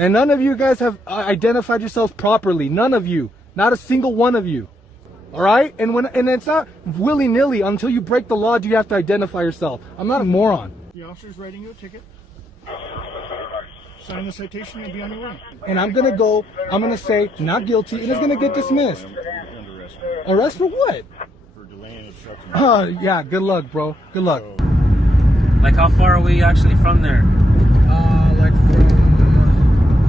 And none of you guys have identified yourselves properly. None of you. Not a single one of you. All right? And it's not willy-nilly. Until you break the law, do you have to identify yourself. I'm not a moron. The officer's writing you a ticket. Sign the citation and be on your way. And I'm going to say not guilty, and it's going to get dismissed. Arrest for what? For delaying obstruction. Yeah, good luck, bro. Good luck. Like, how far are we actually from there? Like from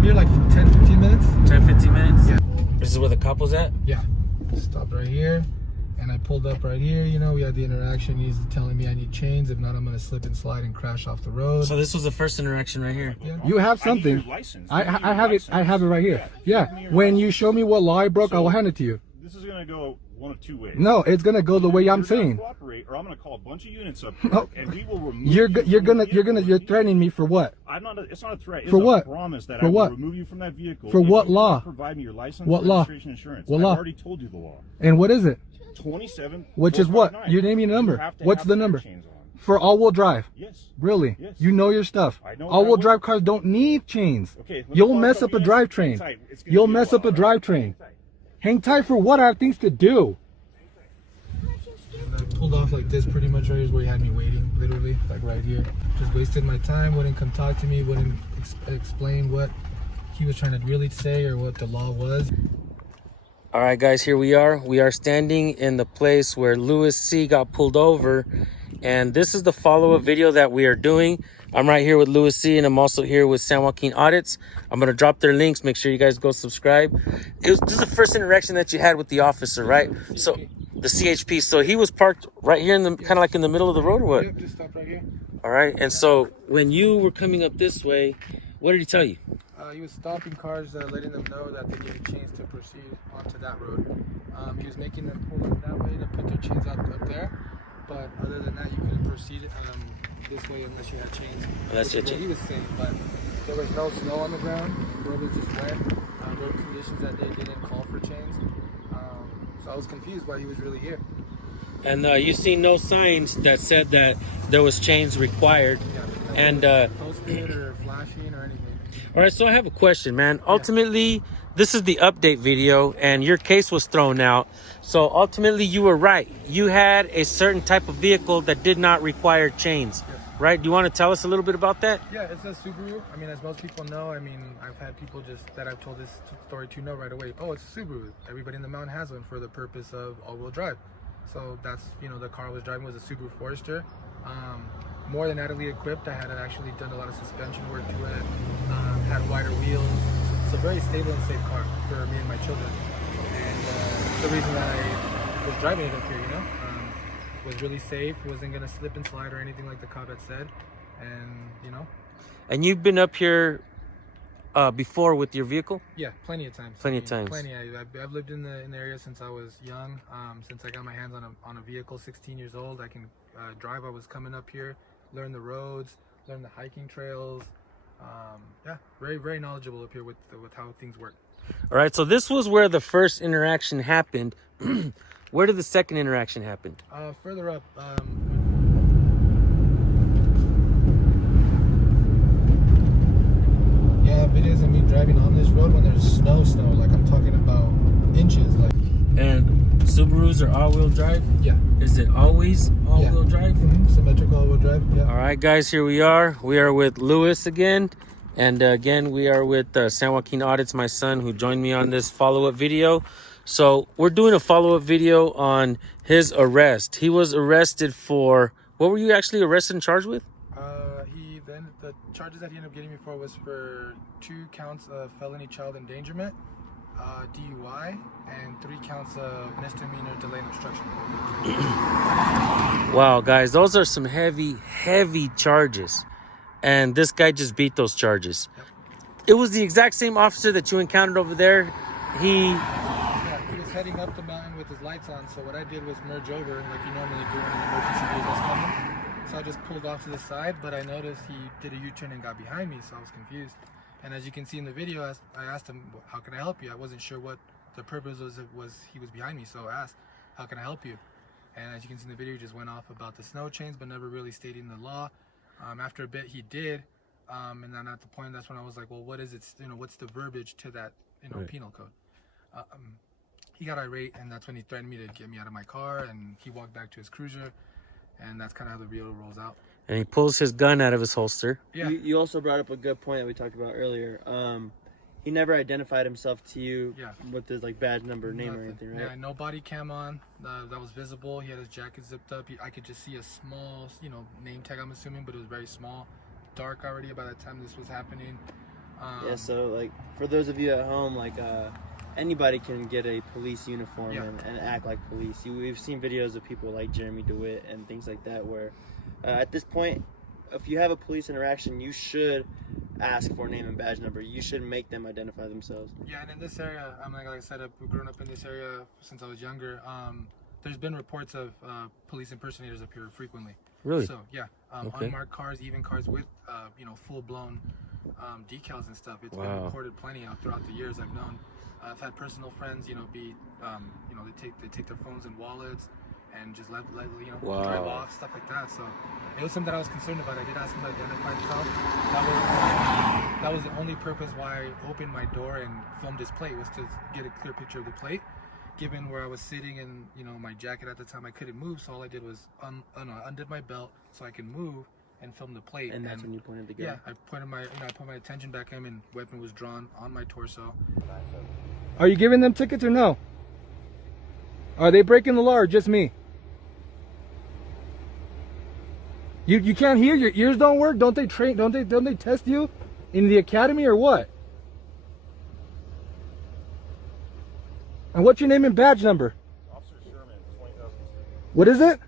here, like 10, 15 minutes. 10, 15 minutes? Yeah. This is where the cop was at? Yeah. Stopped right here, and I pulled up right here. You know, we had the interaction. He's telling me I need chains. If not, I'm going to slip and slide and crash off the road. So this was the first interaction right here? Yeah. You have something. I need your license. I have it. I have it right here. Yeah. When you show me what law I broke, I will hand it to you. This is going to go one of two ways. No, it's going to go the way I'm saying. Cooperate, or I'm going to call a bunch of units up here, and we will remove You're threatening me for what? I'm not. It's not a threat. It's For what? A promise that For I will what? remove you from that vehicle. For if what you law? Provide me your license, What law? registration, insurance. What law? I've already told you the law. And what is it? 27. Which is what? You name me a number. What's the number? For all-wheel drive? Yes. Really? Yes. You know your stuff. I know All-wheel drive cars don't need chains. Okay. You'll mess up a drivetrain. You'll mess up a drivetrain. Hang tight for what? I have things to do. I pulled off like this pretty much right here is where he had me waiting, literally, like right here. Just wasted my time, wouldn't come talk to me, wouldn't explain what he was trying to really say or what the law was. All right, guys, here we are. We are standing in the place where Louis C. got pulled over. And this is the follow-up video that we are doing. I'm right here with Louis C. and I'm also here with San Joaquin Audits. I'm going to drop their links. Make sure you guys go subscribe. This is the first interaction that you had with the officer, right? So the CHP. So he was parked right here in the kind of like in the middle of the road or what? Yep, just stop right here. All right. And so when you were coming up this way, what did he tell you? He was stopping cars, letting them know that they needed chains to proceed onto that road. He was making them pull up that way to put their chains up there. But other than that, you couldn't proceed this way unless you had chains. That's what he was saying. But there was no snow on the ground. The road was just wet. Road conditions that day didn't call for chains. So I was confused why he was really here. And you see no signs that said that there was chains required. Yeah, and posted or flashing or anything. All right, so I have a question, man. Ultimately, this is the update video and your case was thrown out. So ultimately you were right. You had a certain type of vehicle that did not require chains, right? Do you want to tell us a little bit about that? Yeah, it's a Subaru. I mean, as most people know, I mean, I've had people just that I've told this story to know right away. Oh, it's a Subaru. Everybody in the mountain has one for the purpose of all-wheel drive. So that's, you know, the car I was driving was a Subaru Forester. More than adequately equipped. I had actually done a lot of suspension work to it, had wider wheels. It's a very stable and safe car for me and my children. And it's the reason that I was driving it up here, you know. Was really safe, wasn't gonna slip and slide or anything like the cop had said. And, you know. And you've been up here before with your vehicle? Yeah, plenty of times. Plenty of times. Plenty. I've lived in the area since I was young. Since I got my hands on a vehicle, 16 years old, I can drive. I was coming up here, learn the roads, learn the hiking trails. Yeah, very, very knowledgeable up here with how things work. All right, so this was where the first interaction happened. Where did the second interaction happen? Further up. Yeah, videos of me driving on this road when there's snow. Like I'm talking about inches. Like. And Subarus are all-wheel drive? Yeah. Is it always all-wheel drive? Symmetrical all-wheel drive, yeah. All right, guys, here we are. We are with Louis again. And again, we are with San Joaquin Audits, my son, who joined me on this follow-up video. So we're doing a follow-up video on his arrest. He was arrested for, what were you actually arrested and charged with? The charges that he ended up getting me for was for 2 counts of felony child endangerment, DUI, and 3 counts of misdemeanor delay and obstruction. Wow, guys, those are some heavy charges. And this guy just beat those charges. Yep. It was the exact same officer that you encountered over there. Yeah, he was heading up the mountain with his lights on, so what I did was merge over like you normally do when an emergency vehicle's coming. So I just pulled off to the side, but I noticed he did a U-turn and got behind me, so I was confused. And as you can see in the video, I asked him, how can I help you? I wasn't sure what the purpose was he was behind me, so I asked, how can I help you? And as you can see in the video, he just went off about the snow chains, but never really stating the law. After a bit, he did And then at the point, that's when I was like, well, what is it? What's the verbiage to that, Right. penal code? He got irate, and that's when he threatened me to get me out of my car, and he walked back to his cruiser, and that's kind of how the video rolls out. And he pulls his gun out of his holster. Yeah. You also brought up a good point that we talked about earlier. He never identified himself to you with his like badge number, name, or anything, right? Yeah, no body cam on. That was visible. He had his jacket zipped up. I could just see a small, name tag, I'm assuming, but it was very small. Dark already by the time this was happening. Yeah, so like for those of you at home, like anybody can get a police uniform and act like police. We've seen videos of people like Jeremy DeWitt and things like that where at this point, if you have a police interaction, you should ask for name and badge number. You should make them identify themselves. Yeah, and in this area, like I said, I've grown up in this area since I was younger. There's been reports of police impersonators up here frequently. Really? So yeah, Okay. unmarked cars, even cars with full-blown decals and stuff. It's been reported plenty out throughout the years I've known. I've had personal friends, they take their phones and wallets and just let drive off, stuff like that. So it was something that I was concerned about. I did ask him to identify himself. That was the only purpose why I opened my door and filmed his plate, was to get a clear picture of the plate. Given where I was sitting and my jacket at the time, I couldn't move, so all I did was undid my belt so I can move and film the plate. And that's when you pointed the gun. Yeah, I pointed I put my attention back in, and weapon was drawn on my torso. Are you giving them tickets or no? Are they breaking the law or just me? You can't hear, your ears don't work? Don't they test you in the academy or what? And what's your name and badge number? Officer Sherman, 20,000. What is it?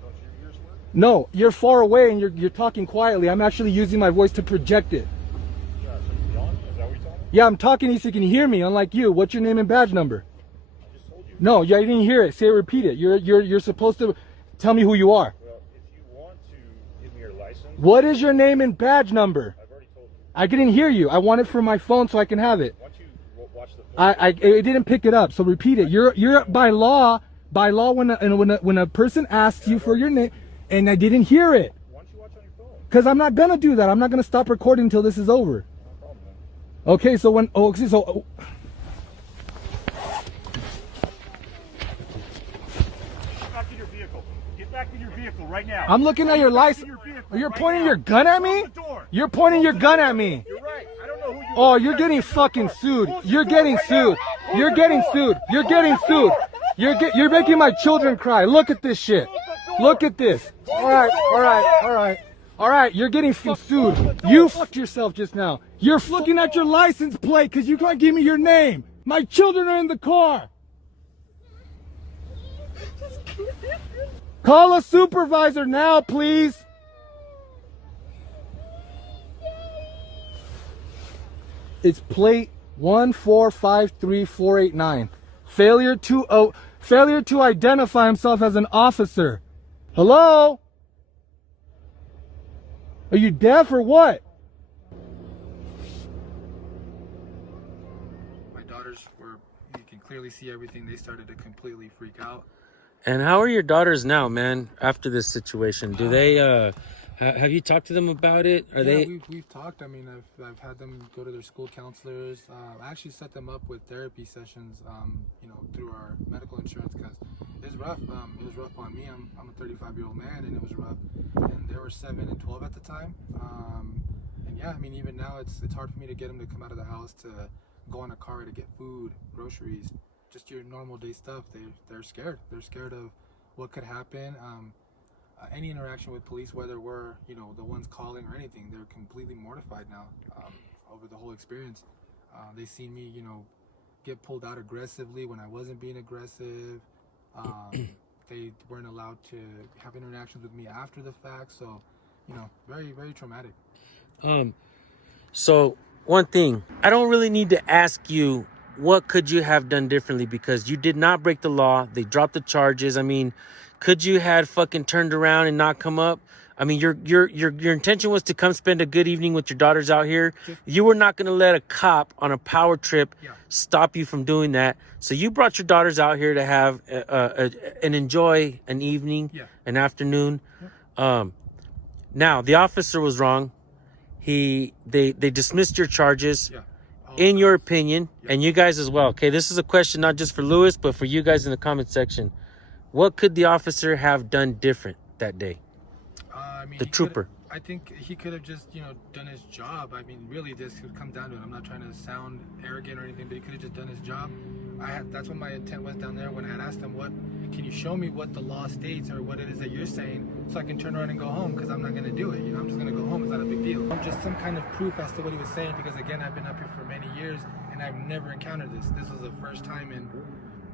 Don't your ears work? No, you're far away and you're talking quietly. I'm actually using my voice to project it. Yeah, so you're yelling? Is that what you're telling me? Yeah, I'm talking to you so you can hear me, unlike you. What's your name and badge number? I just told you. No, yeah, I didn't hear it. Say it, repeat it. You're supposed to tell me who you are. Well, if you want to give me your license, What is your name and badge number? I've already told you. I didn't hear you. I want it from my phone so I can have it. Why don't you watch the film? It didn't pick it up, so repeat it. You're by law when a person asks you for your name, and I didn't hear it. Why don't you watch on your phone? Because I'm not gonna do that. I'm not gonna stop recording until this is over. No problem, man. Okay, so Get back in your vehicle. Get back in your vehicle right now. I'm looking at your license. You're pointing your gun at me? You're pointing your gun at me. You're right. I don't know who you Oh, you're getting fucking sued. You're getting sued. You're getting sued. You're getting sued. You're making my children cry. Look at this shit. Look at this. All right. You're getting sued. You fucked yourself just now. You're looking at your license plate because you can't give me your name. My children are in the car. Call a supervisor now, please. It's plate 1453489. Failure to identify himself as an officer. Hello? Are you deaf or what? My daughters were, you can clearly see everything. They started to completely freak out. And how are your daughters now, man, after this situation? Do they, have you talked to them about it? We've talked. I mean, I've had them go to their school counselors. I actually set them up with therapy sessions, through our medical insurance, because it was rough. It was rough on me. I'm a 35-year-old man, and it was rough. And they were 7 and 12 at the time. And yeah, I mean, even now it's hard for me to get them to come out of the house to go on a car to get food, groceries, just your normal day stuff. They're scared. They're scared of what could happen. Any interaction with police, whether we're the ones calling or anything, they're completely mortified now over the whole experience. They see me get pulled out aggressively when I wasn't being aggressive. They weren't allowed to have interactions with me after the fact, so very, very traumatic. So one thing, I don't really need to ask you what could you have done differently, because you did not break the law. They dropped the charges. I mean, could you had fucking turned around and not come up? I mean, your intention was to come spend a good evening with your daughters out here. You were not going to let a cop on a power trip stop you from doing that. So you brought your daughters out here to have and enjoy an evening, an afternoon. Now, the officer was wrong. They dismissed your charges. Yeah. In your opinion, and you guys as well. Okay, this is a question not just for Lewis, but for you guys in the comment section. What could the officer have done different that day? I mean, The trooper. I think he could have just, done his job. I mean, really, this could come down to it. I'm not trying to sound arrogant or anything, but he could have just done his job. That's what my intent was down there when I had asked him, can you show me what the law states or what it is that you're saying so I can turn around and go home, because I'm not going to do it. I'm just going to go home. It's not a big deal. Just some kind of proof as to what he was saying, because again, I've been up here for many years and I've never encountered this. This was the first time in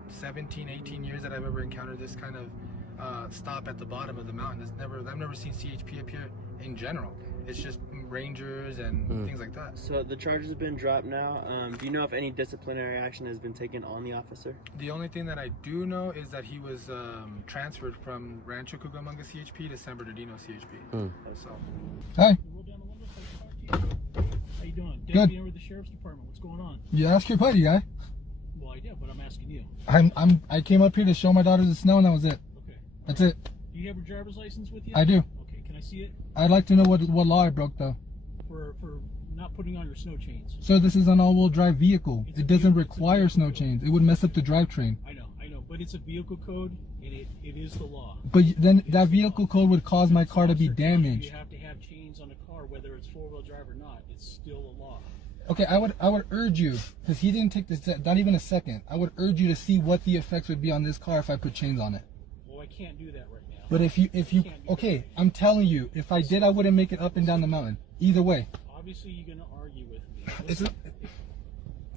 17, 18 years that I've ever encountered this kind of stop at the bottom of the mountain. I've never seen CHP up here in general. It's just rangers and things like that. So the charges have been dropped now. Do you know if any disciplinary action has been taken on the officer? The only thing that I do know is that he was transferred from Rancho Cucamonga CHP to San Bernardino CHP. So. Hi. Roll down the window so I can talk to you. How you doing? Good. Deputy with the sheriff's department. What's going on? You ask your buddy, guy. Well, I did, but I'm asking you. I came up here to show my daughter the snow, and that was it. Okay. That's it. Do you have your driver's license with you? I do. Okay. Can I see it? I'd like to know what law I broke, though. For not putting on your snow chains. So this is an all-wheel drive vehicle. It's a It doesn't vehicle. It's a require vehicle. snow chains. It would mess up the drivetrain. I know, but it's a vehicle code, and it is the law. But then that vehicle code would cause my car to be Officer tells you damaged. You have to have chains on a car, whether it's four-wheel drive or not. It's still a law. Okay, I would urge you, because he didn't take this, not even a second. I would urge you to see what the effects would be on this car if I put chains on it. Well, I can't do that right now. But if you, okay, I'm telling you, if I did, I wouldn't make it up and down the mountain. Either way. Obviously, you're going to argue with me. It's Listen,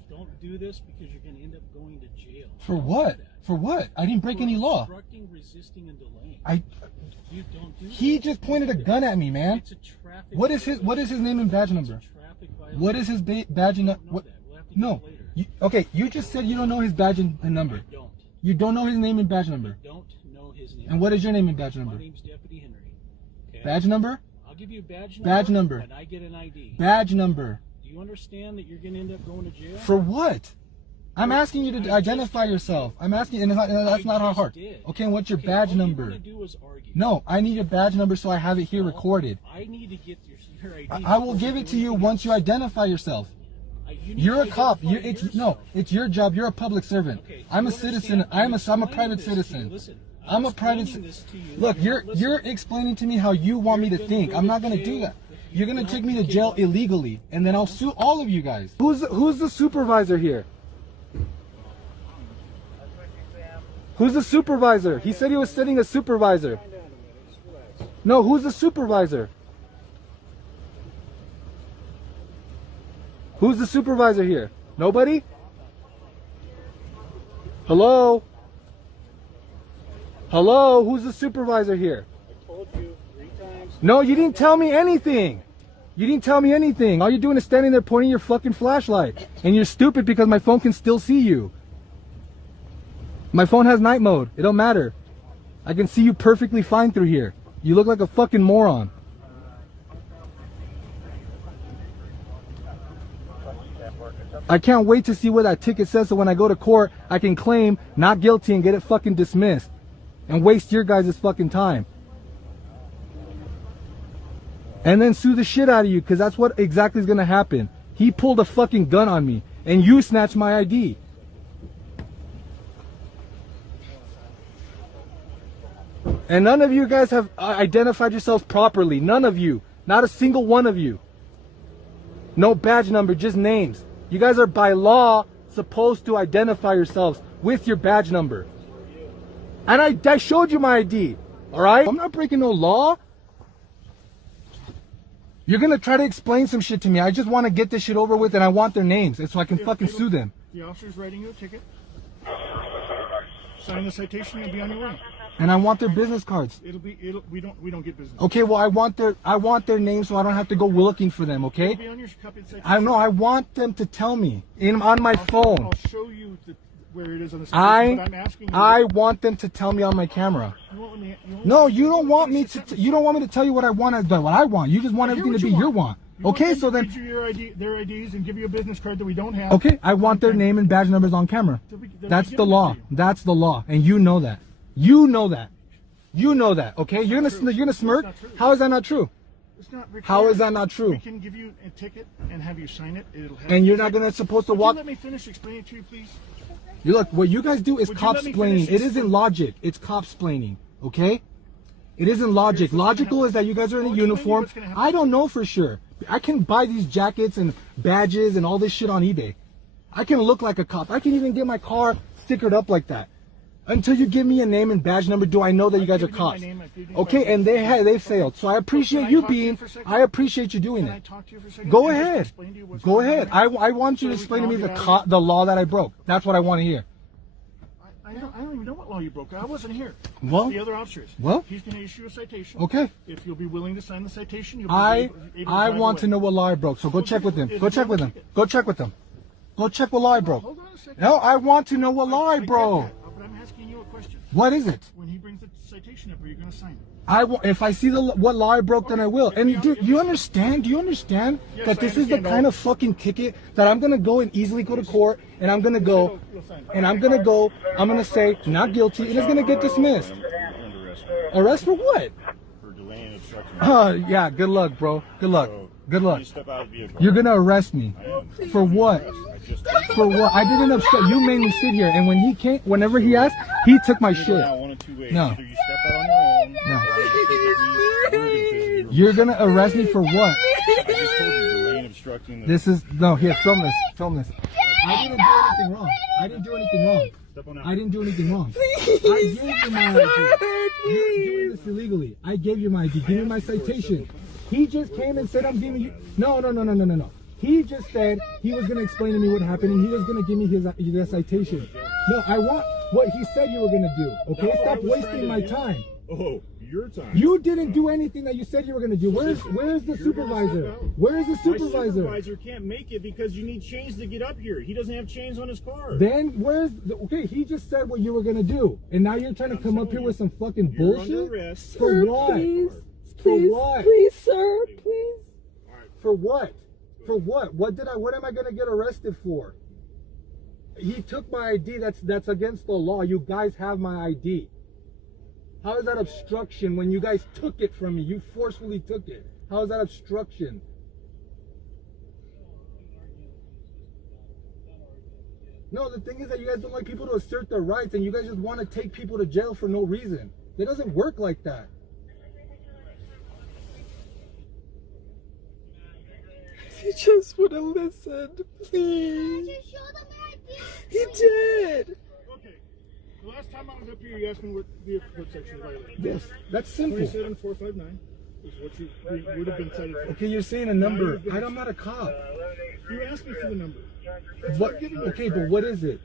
don't do this because you're going to end up going to jail. For what? For what? I didn't break any law. Obstructing, resisting, and delaying. You don't do He that. just pointed a gun at me, man. It's a traffic What is his name and badge number? It's a traffic violation. What is his badge and I don't know what? that. We'll have to No. get it later. Okay, you just said you don't know his badge and number. I don't. You don't know his name and badge number. Don't know his name. And what is your name and badge My number? name's Deputy Henry. Okay? Badge number? I'll give you a badge number. Badge number. And I get an ID. Badge number. Do you understand that you're going to end up going to jail? For what? I'm asking you to identify yourself. I'm asking, and that's not I hard. just did. Okay, and what's your Okay, badge all number? you want to do is argue. No, I need a badge number so I have it here recorded. I need to get your ID. I will give it to you once you identify yourself. You're a cop. It's your job. You're a public servant. Okay, I'm a you citizen. understand? I'm a I'm private explaining this to you. citizen. Listen, I'm a private. explaining this to you. Look, you're Listen. explaining to me how you want me to You're think. gonna I'm go not to gonna do jail that. if You're you gonna don't take me to get jail one. illegally, and then I'll sue all of you guys. Who's the supervisor here? Who's the supervisor? He said he was sending a supervisor. No, who's the supervisor? Who's the supervisor here? Nobody? Hello? Hello? Who's the supervisor here? I told you 3 times. No, you didn't tell me anything. You didn't tell me anything. All you're doing is standing there pointing your fucking flashlight. And you're stupid because my phone can still see you. My phone has night mode. It don't matter. I can see you perfectly fine through here. You look like a fucking moron. I can't wait to see what that ticket says so when I go to court, I can claim not guilty and get it fucking dismissed. And waste your guys' fucking time. And then sue the shit out of you, because that's what exactly is going to happen. He pulled a fucking gun on me, and you snatched my ID. And none of you guys have identified yourselves properly. None of you. Not a single one of you. No badge number, just names. You guys are by law supposed to identify yourselves with your badge number. And I showed you my ID. Alright? I'm not breaking no law. You're gonna try to explain some shit to me. I just want to get this shit over with, and I want their names, and so I can fucking sue them. The officer's writing you a ticket. Sign the citation and be on your way. And I want their business cards. We don't get business. Okay, well I want their names so I don't have to go looking for them. Okay? It'll be on your copy of the citation. I know. I want them to tell me on my phone. I'll show you where it is on the citation. But I'm asking you. I want them to tell me on my camera. You won't let me- you won't No, let me- you don't want me to. You don't want me to tell you what I want. What I want. You just want I hear everything to what be you your want. want. You want Okay, them so to then. read you their IDs and give you a business card that we don't have. Okay, I want their name and badge numbers on camera. They'll That's be the given law. to you. That's the law, and you know that. You know that. You know that. Okay, you're gonna smirk. not true. How is that not true? It's not required. How is that not true? We can give you a ticket and have you sign it. It'll have And you're not supposed to Would walk. you let me finish explaining it to you, please? You look, what you guys do is Would you let me cop-splaining. finish It isn't logic. It's cop-splaining. Okay? It isn't logic. Logical is that you guys are in a I'll explain to you uniform. what's gonna happen. I don't know for sure. I can buy these jackets and badges and all this shit on eBay. I can look like a cop. I can even get my car stickered up like that. Until you give me a name and badge number, do I know that you guys are given you my cops? name, I've given you my Okay, and they failed. So I appreciate Can I you talk to you being. for a second? I appreciate you doing Can I it. talk to you for a second? Go and just ahead. explain to you what's Go going on ahead. here? I want you to So we explain to can me all the get out of the law that I broke. That's what I want to hear. I don't even know what law you broke. I wasn't here. Well- The other officers. well- He's going to issue a citation. Okay. If you'll be willing to sign the citation, you'll be I able to want drive to away. know what law I broke. So go check with him. It'll Go be check on with the him. ticket. Go check with him. Go check what law I broke. Hold on a second. No, I want to know what law I get broke. that, but I'm asking you a question. What is it? When he brings the citation up, are you going to sign it? If I see what law I broke, then I will. And dude, you understand? Do you understand Yes, that I this is the understand kind all- of fucking ticket that I'm gonna go and easily go to court, and I'm gonna go, You'll sign it. and I'm gonna say not guilty, and it's gonna get dismissed. Under arrest Arrest for what? for delaying and obstruction. Yeah. Good luck, bro. Good luck. Good luck. Please step out of the vehicle. You're gonna arrest me for what? I just For what? I didn't obstruct. You made me sit here, and whenever he asked, he took my Either shit. now, one of two ways. No. Either you step out on your own, No. or physically You're gonna arrest me for what? I just told you delaying, obstructing. This is no. Here, film this. Film this. I didn't do anything wrong. I didn't do anything wrong. Step on out. I didn't do anything wrong. I gave you my ID. You're doing this illegally. I gave you my ID. Give me my citation. He just came and said I'm giving you. No. He just said he was gonna explain to me what happened and he was gonna give me his citation. No, I want what he said you were gonna do. Okay, That's what I stop was wasting trying my to do. time. Oh, your time. You didn't do anything that you said you were gonna do. Where's the supervisor? Where's the My supervisor? supervisor can't make it because you need chains to get up here. He doesn't have chains on his car. Then okay? He just said what you were gonna do, and now you're trying to come up here with some fucking You're under bullshit. arrest. For Sir, what? please, For please, what? please, sir, please. For what? For what? What am I gonna get arrested for? He took my ID. That's against the law. You guys have my ID. How is that obstruction when you guys took it from me? You forcefully took it. How is that obstruction? No, the thing is that you guys don't like people to assert their rights and you guys just want to take people to jail for no reason. It doesn't work like that. If you just would have listened, please. He did. Okay. The last time I was up here, you asked me what vehicle code section I violated. Yes, that's simple. 27459 is what you would have been cited for. Okay, you're saying a number. I'm not a cop. You asked me for the number. What? Okay, but what is it?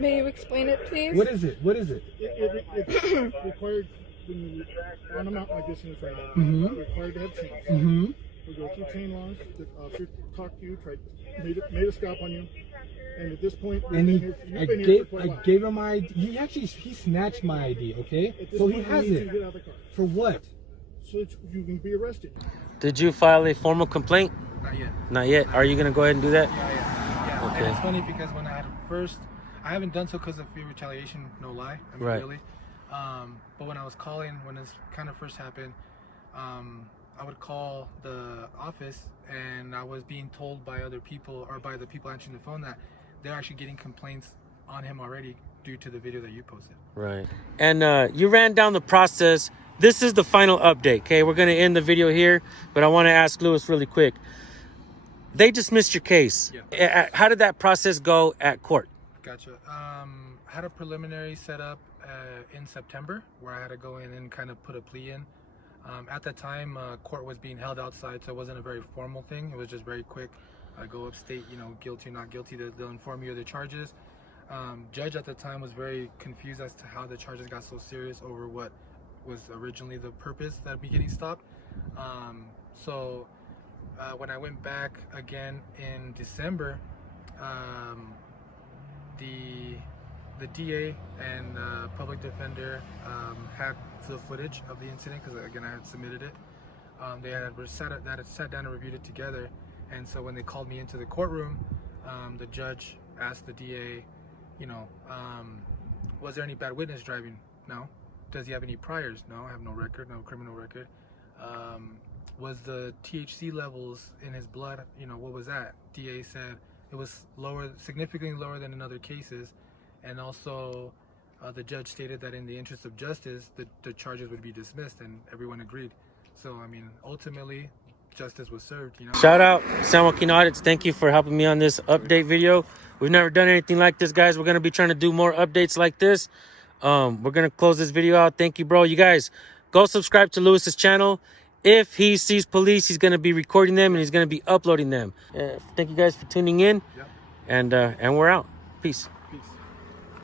May you explain it, please? What is it? What is it? It's required when you're on a mountain like this in front of Mhm. required to have chains. Mm-hmm. We go through chain laws. The officer talked to you, made a stop on you, and at this point, And you've been here for quite a while. I gave him my ID. He snatched my ID. Okay, At this so he point, has you need to it. get out of the car For what? so that you can be arrested. Did you file a formal complaint? Not yet. Not yet. Are you gonna go ahead and do that? Yeah. Okay. And it's funny because when I had first, I haven't done so because of fear of retaliation. No lie. I mean, Right. really. But when I was calling, when this kind of first happened, I would call the office, and I was being told by other people or by the people answering the phone that they're actually getting complaints on him already due to the video that you posted. Right. And you ran down the process. This is the final update, okay? We're going to end the video here, but I want to ask Lewis really quick. They dismissed your case. Yeah. How did that process go at court? Gotcha. Had a preliminary set up in September where I had to go in and kind of put a plea in. At the time, court was being held outside, so it wasn't a very formal thing. It was just very quick. I go upstate, guilty or not guilty. They'll inform you of the charges. Judge at the time was very confused as to how the charges got so serious over what was originally the purpose that me getting stopped. So when I went back again in December, the DA and public defender had the footage of the incident because again I had submitted it. They had sat down and reviewed it together, and so when they called me into the courtroom, the judge asked the DA, was there any bad witness driving? No. Does he have any priors? No, I have no record, no criminal record. was the THC levels in his blood, what was that? DA said it was lower, significantly lower than in other cases. And also the judge stated that in the interest of justice, the charges would be dismissed, and everyone agreed. So, I mean, ultimately, justice was served, Shout out San Joaquin Audits. Thank you for helping me on this update video. We've never done anything like this, guys. We're going to be trying to do more updates like this. We're going to close this video out. Thank you, bro. You guys, go subscribe to Lewis's channel. If he sees police, he's going to be recording them and he's going to be uploading them. Thank you guys for tuning in. Yep. And we're out. Peace.